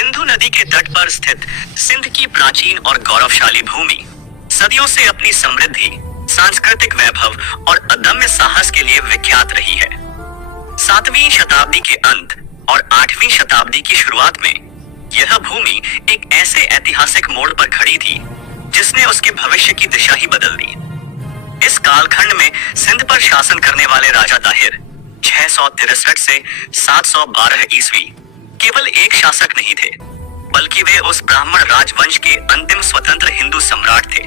सिंधु नदी के तट पर स्थित सिंध की प्राचीन और गौरवशाली भूमि सदियों से अपनी समृद्धि, सांस्कृतिक वैभव और अदम्य साहस के लिए विख्यात रही है। 7वीं शताब्दी के अंत और 8वीं शताब्दी की शुरुआत में यह भूमि एक ऐसे ऐतिहासिक मोड़ पर खड़ी थी जिसने उसके भविष्य की दिशा ही बदल दी। इस कालखंड में सिंध पर शासन करने वाले राजा दाहिर 663 से 712 ईस्वी केवल एक शासक नहीं थे, बल्कि वे उस ब्राह्मण राजवंश के अंतिम स्वतंत्र हिंदू सम्राट थे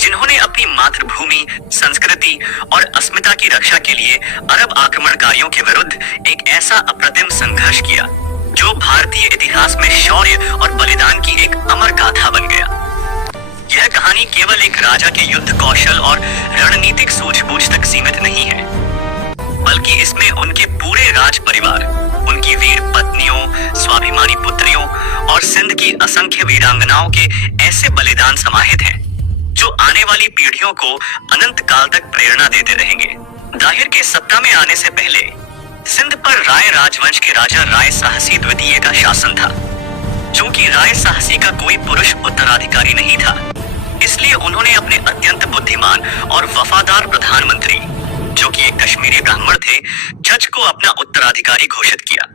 जिन्होंने अपनी मातृभूमि, संस्कृति और अस्मिता की रक्षा के लिए अरब आक्रमणकारियों के विरुद्ध एक ऐसा अप्रतिम संघर्ष किया जो भारतीय इतिहास में शौर्य और बलिदान की एक अमर गाथा बन गया। यह कहानी केवल एक राजा के युद्ध कौशल और रणनीतिक सूझबूझ तक सीमित नहीं है, बल्कि इसमें उनके पूरे राज परिवार, उनकी वीर पत्नियों, स्वाभिमानी पुत्रियों और सिंध की असंख्य वीरांगनाओं के ऐसे बलिदान समाहित हैं जो आने वाली पीढ़ियों को अनंत काल तक प्रेरणा देते रहेंगे। दाहिर के सत्ता में आने से पहले सिंध पर राय राजवंश के राजा राय साहसी द्वितीय का शासन था। चूंकि राय साहसी का कोई पुरुष उत्तराधिकारी नहीं था, इसलिए उन्होंने अपने अत्यंत बुद्धिमान और वफादार प्रधानमंत्री, जो कि एक कश्मीरी ब्राह्मण थे, जज को अपना उत्तराधिकारी घोषित किया।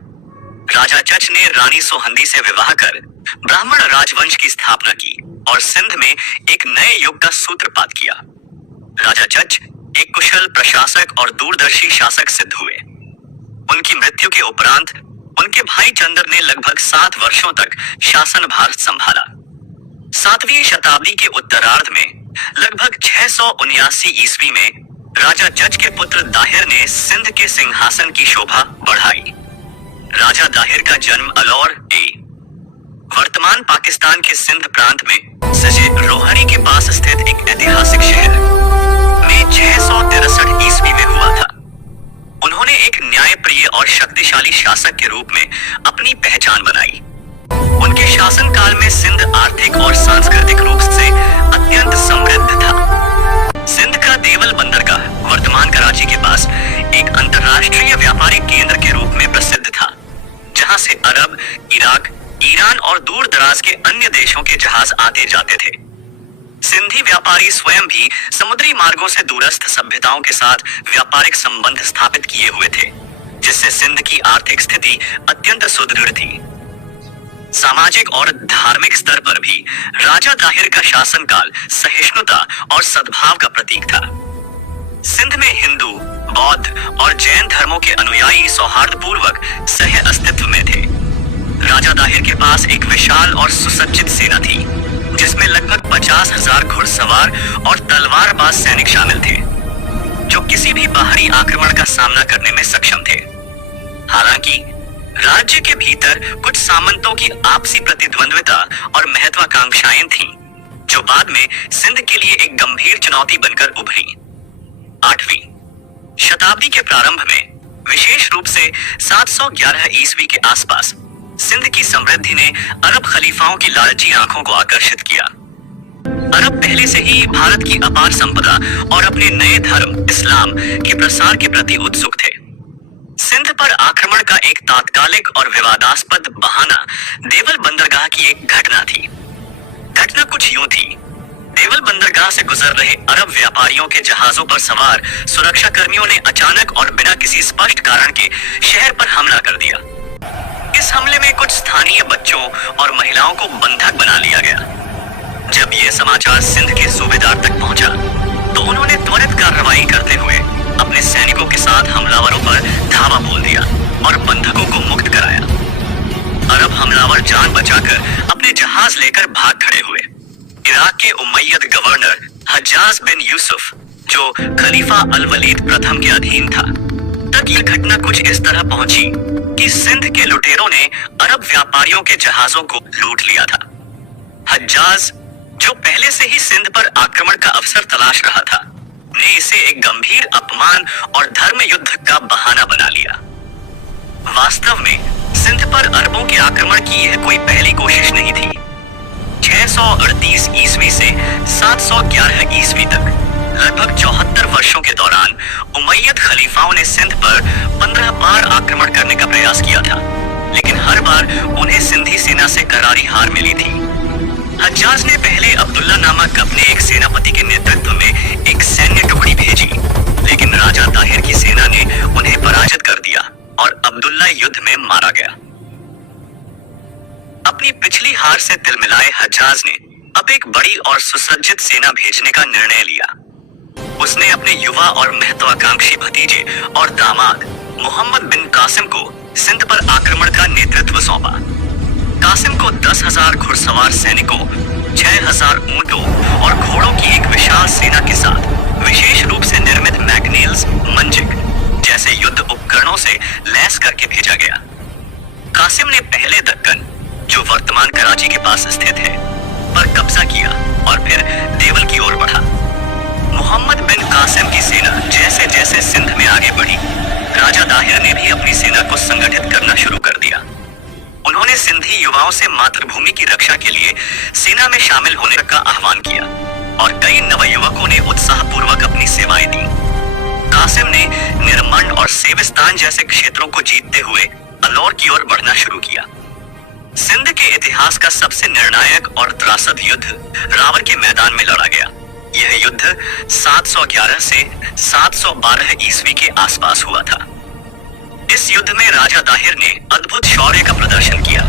राजा जज ने रानी सोहंदी से विवाह कर ब्राह्मण राजवंश की स्थापना की और सिंध में एक नए युग का सूत्रपात किया। राजा जज एक कुशल प्रशासक और दूरदर्शी शासक सिद्ध हुए। उनकी मृत्यु के उपरांत उनके भाई चंद्र ने लगभग 7 वर्षों तक शासन भार संभाला। 7वीं शताब्दी के उत्तरार्ध में लगभग 679 ईस्वी में राजा जज के पुत्र दाहिर ने सिंध के सिंहासन की शोभा बढ़ाई। राजा दाहिर का जन्म अलौर वर्तमान पाकिस्तान के सिंध प्रांत में सजे रोहरी के पास स्थित एक ऐतिहासिक शहर में 663 ईस्वी में हुआ था। उन्होंने एक न्यायप्रिय और शक्तिशाली शासक के रूप में अपनी पहचान बनाई। उनके शासनकाल में सिंध आर्थिक और सांस्कृतिक रूप से अत्यंत समृद्ध था। सिंध का देवल बंदरगाह वर्तमान कराची के पास एक अंतर्राष्ट्रीय व्यापारिक केंद्र के रूप में प्रसिद्ध था, जहां से अरब, इराक, ईरान और दूर दराज के अन्य देशों के जहाज आते जाते थे। सिंधी व्यापारी स्वयं भी समुद्री मार्गों से दूरस्थ सभ्यताओं के साथ व्यापारिक संबंध स्थापित किए हुए थे, जिससे सिंध की आर्थिक स्थिति अत्यंत सुदृढ़ थी। सामाजिक और धार्मिक स्तर पर भी राजा दाहिर का शासनकाल सहिष्णुता और सद्भाव का प्रतीक था। सिंध में हिंदू, बौद्ध और जैन धर्मों के अनुयायी सौहार्दपूर्वक सह अस्तित्व में थे। राजा दाहिर के पास एक विशाल और सुसज्जित सेना थी, जिसमें लगभग 50,000 घुड़सवार और तलवारबाज सैनिक शामिल थे, जो किसी भी बाहरी आक्रमण का सामना करने में सक्षम थे। हालांकि राज्य के भीतर कुछ सामंतों की आपसी प्रतिद्वंद्विता और महत्वाकांक्षाएं थीं, जो बाद में सिंध के लिए एक गंभीर चुनौती बनकर उभरी। 8वीं शताब्दी के प्रारंभ में, विशेष रूप से 711 ईस्वी के आसपास, सिंध की समृद्धि ने अरब खलीफाओं की लालची आंखों को आकर्षित किया। अरब पहले से ही भारत की अपार संपदा और अपने नए धर्म इस्लाम के प्रसार के प्रति उत्सुक थे। सिंध पर आक्रमण का एक तात्कालिक और विवादास्पद बहाना देवल बंदरगाह की एक घटना थी। घटना कुछ यूं थी। देवल बंदरगाह से गुजर रहे अरब व्यापारियों के जहाजों पर सवार सुरक्षा कर्मियों ने अचानक और बिना किसी स्पष्ट कारण के शहर पर हमला कर दिया। इस हमले में कुछ स्थानीय बच्चों और महिलाओं को बंधक बना लिया गया। जब यह समाचार सिंध के सूबेदार तक पहुंचा, तो उन्होंने त्वरित कार्रवाई करते हुए अपने सैनिकों के साथ हमलावरों पर धावा बोल दिया और बंधकों को मुक्त कराया। अरब हमलावर जान बचाकर अपने जहाज लेकर भाग खड़े हुए। इराक के उमैयद गवर्नर हज्जाज बिन यूसुफ, जो खलीफा अल वलीद प्रथम के अधीन था, तक यह घटना कुछ इस तरह पहुंची कि सिंध के लुटेरों ने अरब व्यापारियों के जहाजों को लूट लिया था। हज्जाज, जो पहले से ही सिंध पर आक्रमण का अवसर तलाश रहा था, ने इसे एक गंभीर अपमान और धर्म युद्ध का बहाना बना लिया। वास्तव में सिंध पर अरबों के आक्रमण की यह कोई पहली कोशिश नहीं थी। 638 ईस्वी से 711 ईस्वी तक लगभग 74 वर्षों के दौरान उमैयद खलीफाओं ने सिंध पर 15 बार आक्रमण करने का प्रयास किया था, लेकिन हर बार उन्हें सिंधी सेना से करारी हार मिली थी। हज्जाज ने पहले अब्दुल्ला नामक अपने एक सेनापति के नेतृत्व में एक सैन्य टुकड़ी भेजी, लेकिन राजा ताहिर की सेना ने उन्हें पराजित कर दिया और अब्दुल्ला युद्ध में मारा गया। अपनी पिछली हार से तिलमिलाए हज्जाज ने अब एक बड़ी और सुसज्जित सेना भेजने का निर्णय लिया। उसने अपने युवा और महत्वाकांक्षी भतीजे और दामाद मोहम्मद बिन कासिम को सिंध पर आक्रमण का नेतृत्व सौंपा। कासिम को 10,000 घुड़सवार सैनिकों, 6,000 ऊंटों और घोड़ों की एक विशाल सेना के साथ विशेष रूप से निर्मित मैग्नेल्स मंजिक जैसे युद्ध उपकरणों से लैस करके भेजा गया। कासिम ने पहले दक्कन, जो वर्तमान कराची के पास स्थित है, पर कब्जा किया और फिर देवल की ओर बढ़ा। मोहम्मद बिन कासिम की सेना जैसे जैसे सिंध में आगे बढ़ी, राजा दाहिर ने भी अपनी सेना को संगठित करना शुरू कर दिया। उन्होंने सिंधी युवाओं से मातृभूमि की रक्षा के लिए सेना में शामिल होने का आह्वान किया और कई नवयुवकों ने उत्साहपूर्वक अपनी सेवाएं दी। कासिम ने निर्मंड और सेविस्तान जैसे क्षेत्रों को जीतते हुए अलौर की ओर बढ़ना शुरू किया। सिंध के इतिहास का सबसे निर्णायक और त्रासद युद्ध रावर के मैदान में लड़ा गया। यह युद्ध 711 से 712 ईस्वी के आसपास हुआ था। इस युद्ध में राजा दाहिर ने अद्भुत शौर्य का प्रदर्शन किया।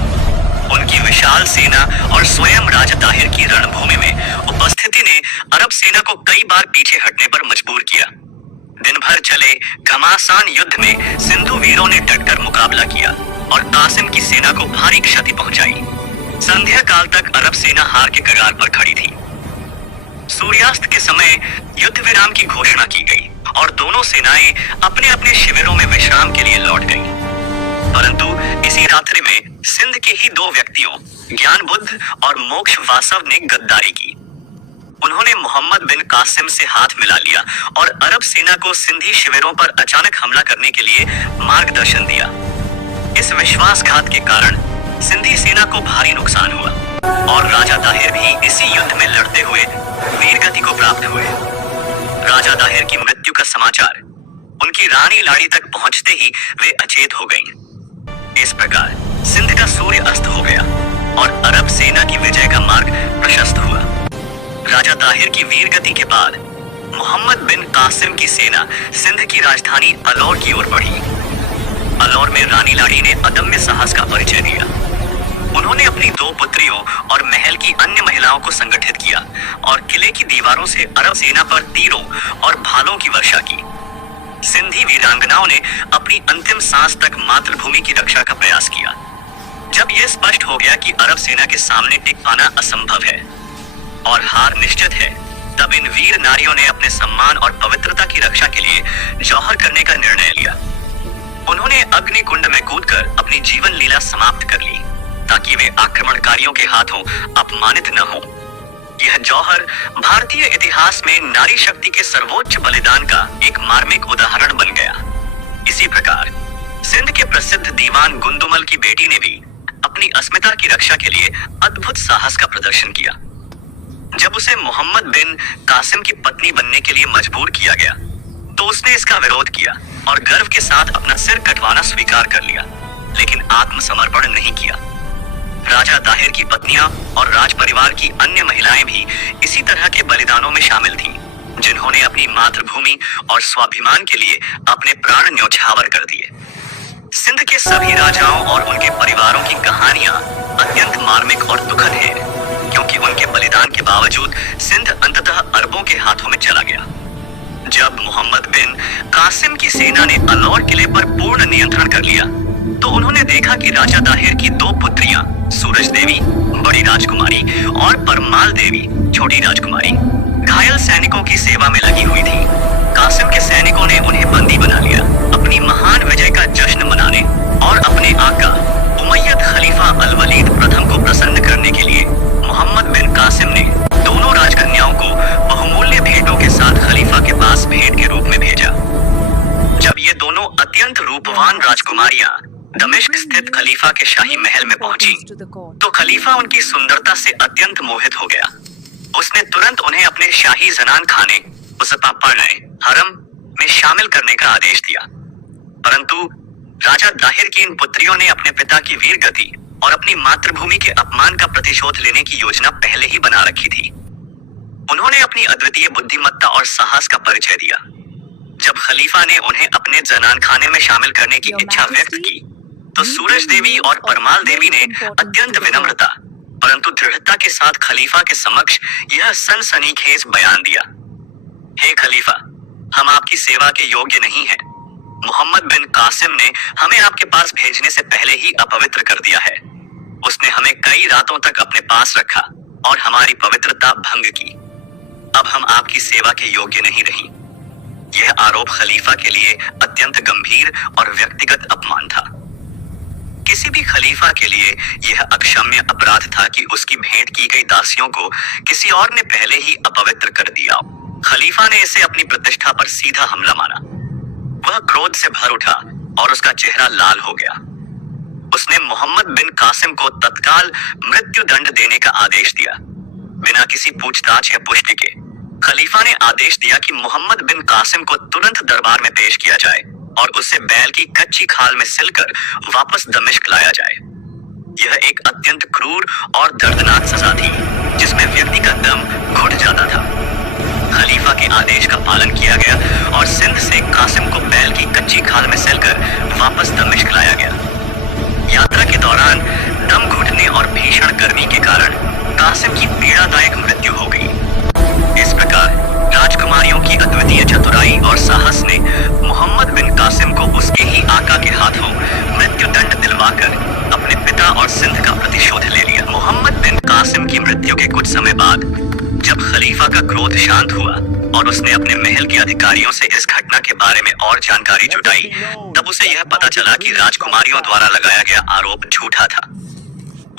उनकी विशाल सेना और स्वयं राजा दाहिर की रणभूमि में उपस्थिति ने अरब सेना को कई बार पीछे हटने पर मजबूर किया। दिन भर चले घमासान युद्ध में सिंधु वीरों ने डटकर मुकाबला किया और कासिम की सेना को भारी क्षति पहुंचाई। संध्या काल तक अरब सेना हार के कगार पर खड़ी थी। सूर्यास्त के समय युद्ध विराम की घोषणा की गई और दोनों सेनाएं अपने अपने शिविरों में विश्राम के लिए लौट गईं। परंतु इसी रात्रि में सिंध के ही दो व्यक्तियों, ज्ञान बुद्ध और मोक्ष वासव ने गद्दारी की। उन्होंने मोहम्मद बिन कासिम से हाथ मिला लिया और अरब सेना को सिंधी शिविरों पर अचानक हमला करने के लिए मार्गदर्शन दिया। इस विश्वासघात के कारण सिंधी सेना को भारी नुकसान हुआ और राजा दाहिर भी इसी युद्ध में लड़ते हुए वीर गति को प्राप्त हुए। राजा दाहिर की मृत्यु का समाचार उनकी रानी लाड़ी तक पहुंचते ही वे अचेत हो गईं। इस प्रकार सिंध का सूर्य अस्त हो गया और अरब सेना की विजय का मार्ग प्रशस्त हुआ। राजा दाहिर की वीर गति के बाद मोहम्मद बिन कासिम की सेना सिंध की राजधानी अलौर की ओर बढ़ी। अलौर में रानी लाड़ी ने अदम्य साहस का परिचय दिया। उन्होंने अपनी दो पुत्रियों और महल की अन्य महिलाओं को संगठित किया और किले की दीवारों से अरब सेना पर तीरों और भालों की वर्षा की। सिंधी वीरांगनाओं ने अपनी अंतिम सांस तक मातृभूमि की रक्षा का प्रयास किया। जब यह स्पष्ट हो गया कि अरब सेना के सामने टिक पाना असंभव है और हार निश्चित है, तब इन वीर नारियों ने अपने सम्मान और पवित्रता की रक्षा के लिए जौहर करने का निर्णय लिया। उन्होंने अग्नि कुंड में कूदकर अपनी जीवन लीला समाप्त कर ली ताकि वे आक्रमणकारियों के हाथों अपमानित न हों। यह जौहर भारतीय इतिहास में नारी शक्ति के सर्वोच्च बलिदान का एक मार्मिक उदाहरण बन गया। इसी प्रकार सिंध के प्रसिद्ध दीवान गुंदुमल की बेटी ने भी अपनी अस्मिता की रक्षा के लिए अद्भुत साहस का प्रदर्शन किया। जब उसे मोहम्मद बिन कासिम की पत्नी बनने के लिए मजबूर किया गया तो उसने इसका विरोध किया और गर्व के साथ अपना सिर कटवाना स्वीकार कर लिया, लेकिन आत्मसमर्पण नहीं किया। राजा दाहिर की पत्नियां और राज परिवार की अन्य महिलाएं भी इसी तरह के बलिदानों में शामिल थीं, जिन्होंने अपनी मातृभूमि और स्वाभिमान के लिए अपने प्राण न्यौछावर कर दिए। सिंध के सभी राजाओं और उनके परिवारों की कहानियां अत्यंत मार्मिक और दुखद है, क्योंकि उनके बलिदान के बावजूद सिंध अंततः अरबों के हाथों में चला गया। जब मोहम्मद बिन कासिम की सेना ने अलौर किले पर पूर्ण नियंत्रण कर लिया तो उन्होंने देखा कि राजा दाहिर की दो पुत्रियां सूरज देवी, बड़ी राजकुमारी, और परमाल देवी, छोटी राजकुमारी, घायल सैनिकों की सेवा में लगी हुई थी। कासिम के सैनिकों ने उन्हें बंदी बना लिया। अपनी महान विजय का जश्न मनाने और अपने आका उमय्यद खलीफा अल वलीद प्रथम को प्रसन्न करने के लिए मोहम्मद बिन कासिम ने दोनों राजकन्याओं को बहुमूल्य भेंटों के साथ खलीफा के पास भेंट के रूप में भेजा। जब ये दोनों अत्यंत रूपवान राजकुमारियां दमिश्क स्थित खलीफा के शाही महल में पहुंची तो खलीफा उनकी सुंदरता से अत्यंत मोहित हो गया। उसने तुरंत उन्हें अपने शाही जनान खाने हरम में शामिल करने का आदेश दिया। परंतु राजा दाहिर की इन पुत्रियों ने अपने पिता की वीर गति और अपनी मातृभूमि के अपमान का प्रतिशोध लेने की योजना पहले ही बना रखी थी। उन्होंने अपनी अद्वितीय बुद्धिमत्ता और साहस का परिचय दिया। जब खलीफा ने उन्हें अपने जनान खाने में शामिल करने की इच्छा व्यक्त की, तो सूरज देवी और परमाल देवी ने अत्यंत विनम्रता परंतु दृढ़ता के साथ खलीफा के समक्ष यह सनसनीखेज बयान दिया। हे खलीफा, हम आपकी सेवा के योग्य नहीं हैं। मोहम्मद बिन कासिम ने हमें आपके पास भेजने से पहले ही अपवित्र कर दिया है। उसने हमें कई रातों तक अपने पास रखा और हमारी पवित्रता भंग की। अब हम आपकी सेवा के योग्य नहीं रही। यह आरोप खलीफा के लिए अत्यंत गंभीर और व्यक्तिगत अपमान था। किसी भी खलीफा के लिए यह अक्षम्य अपराध था कि उसकी भेंट की गई दासियों को किसी और ने पहले ही अपवित्र कर दिया। खलीफा ने इसे अपनी प्रतिष्ठा पर सीधा हमला माना। वह क्रोध से भर उठा और उसका चेहरा लाल हो गया। उसने मोहम्मद बिन कासिम को तत्काल मृत्यु दंड देने का आदेश दिया। बिना किसी पूछताछ या पुष्टि के खलीफा ने आदेश दिया कि मोहम्मद बिन कासिम को तुरंत दरबार में पेश किया जाए और उसे बैल की कच्ची खाल में सिलकर वापस दमिश्क लाया जाए। यह एक अत्यंत क्रूर और दर्दनाक सजा थी जिसमें व्यक्ति का दम घुट जाता था। खलीफा के आदेश का पालन किया गया और सिंध से कासिम को बैल की कच्ची खाल में सिलकर वापस दमिश्क लाया गया। यात्रा के दौरान दम घुटने और भीषण गर्मी के कारण कासिम की पीड़ादायक मृत्यु हो गई। इस प्रकार राजकुमारियों की अद्वितीय चतुराई और साहस ने मोहम्मद बिन कासिम को उसके ही आका के हाथों मृत्यु दंड दिलवाकर अपने पिता और सिंध का प्रतिशोध ले लिया। मोहम्मद बिन कासिम की मृत्यु के कुछ समय बाद जब खलीफा का क्रोध शांत हुआ और उसने अपने महल के अधिकारियों से इस घटना के बारे में और जानकारी जुटाई, तब उसे यह पता चला कि राजकुमारियों द्वारा लगाया गया आरोप झूठा था।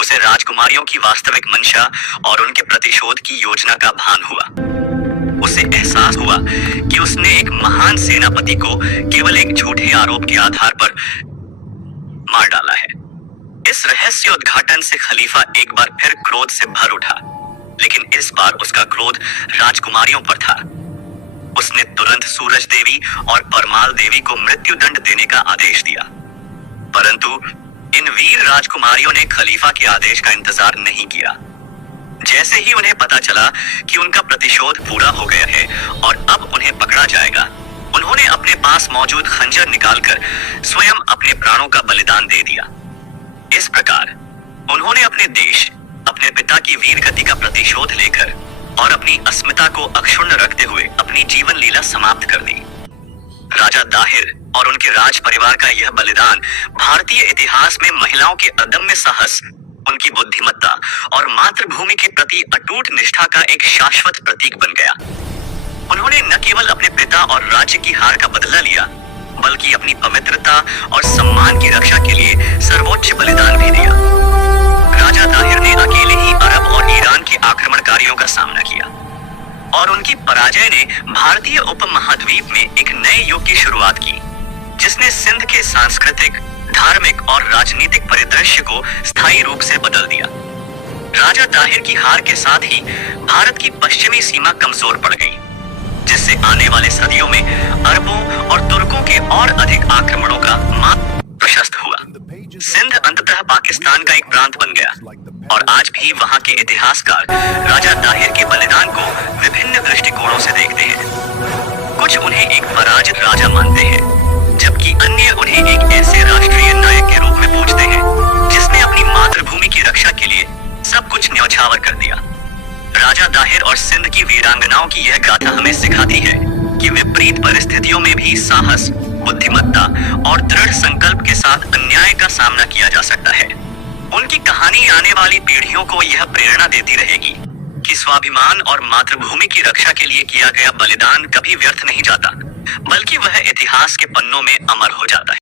उसे राजकुमारियों की वास्तविक मंशा और उनके प्रतिशोध की योजना का भान हुआ। उसे एहसास हुआ कि उसने एक महान सेनापति को केवल एक झूठे आरोप के आधार पर मार डाला है। इस रहस्य उद्घाटन से खलीफा एक बार फिर क्रोध से भर उठा, लेकिन इस बार उसका क्रोध राजकुमारियों पर था। उसने तुरंत सूरज देवी और परमाल देवी को मृत्यु दंड देने का आदेश दिया, परंतु इन वीर राजकुमारियों ने खलीफा के आदेश का इंतजार नहीं किया। जैसे ही उन्हें पता चला कि उनका प्रतिशोध पूरा हो गया है और अब उन्हें पकड़ा जाएगा, उन्होंने अपने पास मौजूद खंजर निकालकर स्वयं अपने प्राणों का बलिदान दे दिया। इस प्रकार उन्होंने अपने देश, अपने पिता की वीर गति का प्रतिशोध लेकर और अपनी अस्मिता को अक्षुण्ण रखते हुए अपनी जीवन लीला समाप्त कर दी। राजा दाहिर और उनके राज परिवार का यह बलिदान भारतीय इतिहास में महिलाओं के अदम्य साहस, उनकी बुद्धिमत्ता और मातृभूमि के प्रति अटूट निष्ठा का एक शाश्वत प्रतीक बन गया। उन्होंने न केवल अपने पिता और राज्य की हार का बदला लिया, बल्कि अपनी पवित्रता और सम्मान की रक्षा के लिए सर्वोच्च बलिदान भी दिया। राजा दाहिर ने अकेले ही अरब और ईरान के आक्रमणकारियों का सामना किया और उनकी पराजय ने भारतीय उपमहाद्वीप में एक नए युग की शुरुआत की, जिसने सिंध के सांस्कृतिक, धार्मिक और राजनीतिक परिदृश्य को स्थायी रूप से बदल दिया। राजा दाहिर की हार के साथ ही भारत की पश्चिमी सीमा कमजोर पड़ गई, जिससे आने वाले सदियों में अरबों और तुर्कों के और अधिक आक्रमणों का मार्ग प्रशस्त हुआ। सिंध अंततः पाकिस्तान का एक प्रांत बन गया और आज भी वहां के इतिहासकार राजा दाहिर के बलिदान को विभिन्न दृष्टिकोणों से देखते हैं। कुछ उन्हें एक पराजित राजा मानते हैं, जबकि अन्य उन्हें एक ऐसे राष्ट्रीय नायक के रूप में पूजते हैं जिसने अपनी मातृभूमि की रक्षा के लिए सब कुछ न्यौछावर कर दिया। राजा दाहिर और सिंध की वीरांगनाओं की यह गाथा हमें सिखाती है कि विपरीत परिस्थितियों में भी साहस, बुद्धिमत्ता और दृढ़ संकल्प के साथ अन्याय का सामना किया जा सकता है। उनकी कहानी आने वाली पीढ़ियों को यह प्रेरणा देती रहेगी कि स्वाभिमान और मातृभूमि की रक्षा के लिए किया गया बलिदान कभी व्यर्थ नहीं जाता, बल्कि वह इतिहास के पन्नों में अमर हो जाता है।